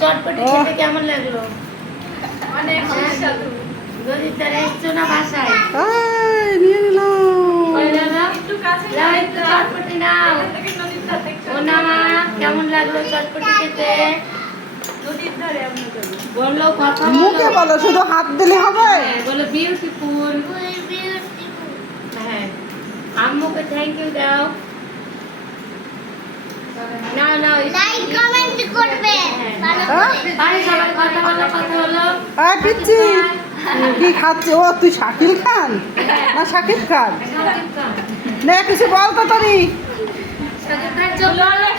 চটপটি খেতে কেমন লাগল? অনেক না বাসায় নিয়ে নিলাম। একটু কাছে চটপটি নাও। কেমন লাগল চটপটি খেতে? মুখে বলো শুধু হাত দিলে হবে? হ্যাঁ, বলো বিউটিফুল হ্যাঁ। আম্মুকে থ্যাংক ইউ দাও। না না লাইক কমেন্ট করবে। ভালো হ্যাঁ? করে। আরে সবাই কথা বলো কথা বলো। এই পিচ্ছি কি খাচ্ছে? ও তুই শাকিল খান? না শাকিব খান? নে কিছু বল তো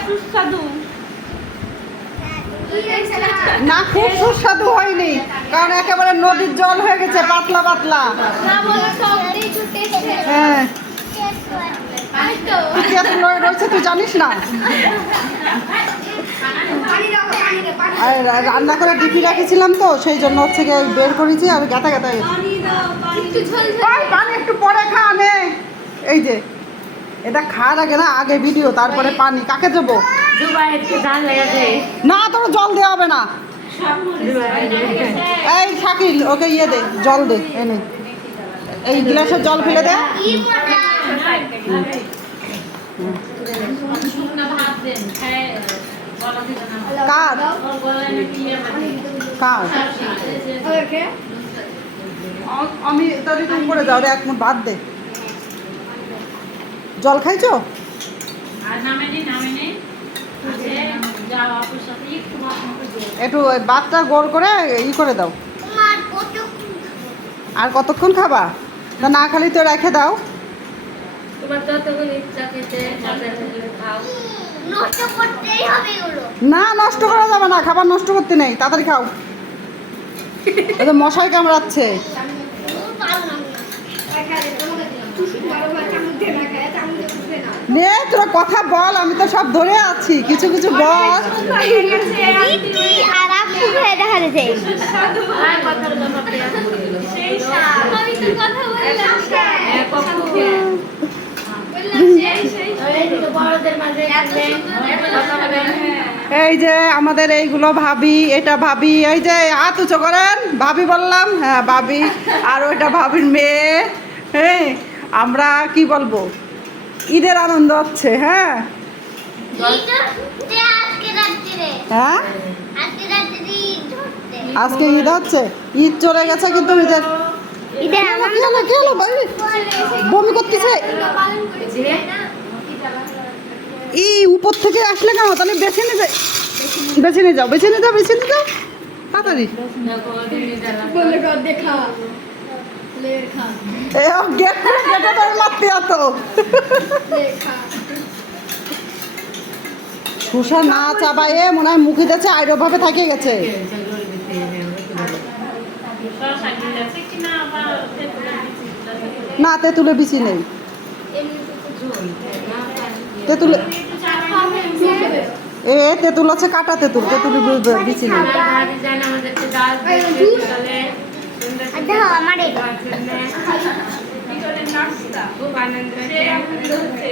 সুস্বাদু। না খুব সুস্বাদু হয়নি কারণ একেবারে নদীর জল হয়ে গেছে পাতলা পাতলা। না বলো সব কিছু টেস্ট হ্যাঁ তুই জানিস না? রান্না করে ডিপি রাখেছিলাম তো, সেই জন্য বের করেছি, আমি পরে খা নে এই যে, এটা খাওয়ার আগে না, আগে ভিডিও তারপরে পানি, কাকে দেবো? না, তোর জল দেওয়া হবে না। এই শাকিল, ওকে ইয়ে দে, জল দে, এনে। এই গ্লাসের জল ফেলে দে। আমি তাহলে তুমি করে রে এক মুঠ ভাত দে। জল খাইছো? একটু ভাতটা গোল করে ই করে দাও। আর কতক্ষণ খাবা? না, খালি তো রেখে দাও। তোমার যতগুলো ইচ্ছা খেতে খাও। নষ্ট করতেই হবে এগুলো। না নষ্ট করা যাবে না খাবার নষ্ট করতে নেই তাড়াতাড়ি খাও। তো মশাই কামড়াচ্ছে। ও পারলাম না নে তোরা কথা বল আমি তো সব ধরে আছি কিছু কিছু বল। দিদি এই যে আমাদের এইগুলো ভাবি এটা ভাবি এই যে হাত উঁচু করেন। ভাবি বললাম হ্যাঁ ভাবি। আর ওইটা ভাবির মেয়ে। হ্যাঁ আমরা কি বলব? ঈদের আনন্দ হচ্ছে হ্যাঁ? হ্যাঁ? আজকে ঈদ হচ্ছে? ঈদ চলে গেছে কিন্তু ঈদের? বমি করতেছে? এই উপর থেকে আসলে কেন? তাহলে বেছে নিয়ে যাই। বেছে নিয়ে যাও, বেছে নিয়ে যাও, বেছে নিয়ে যাও। তাড়াতাড়ি। শোষা না চাবায়ে মনে হয় মুখে যাচ্ছে, আইরো ভাবে থাকে গেছে। না তে তুলে বিচি নেই। তেঁতুলে এ তেঁতুল আছে কাটা তেঁতুল তেঁতুলি বি- বিচি নেই আমার ভাবি জান আমাদেরকে ডাল দিয়েছে সকালে, সুন্দর আর দেখো আমার এই খাওয়ার জন্যে। বিকেলের নাস্তা খুব আনন্দ সে হচ্ছে। আনন্দ হচ্ছে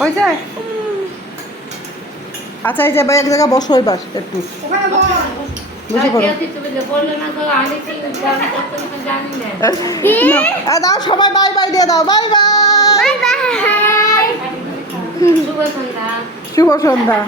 হয়েছে আচ্ছা এই যে ভাই এক জায়গায় বসো এবার একটু বুঝে পড়ো কেউ কিছু বললে বলল না তো, আমি কি জানি তা তো আমি জানি না। না, এ দাও সবাই বাই বাই দিয়ে দাও বাই বাই শুভ সন্ধ্যা শুভ সন্ধ্যা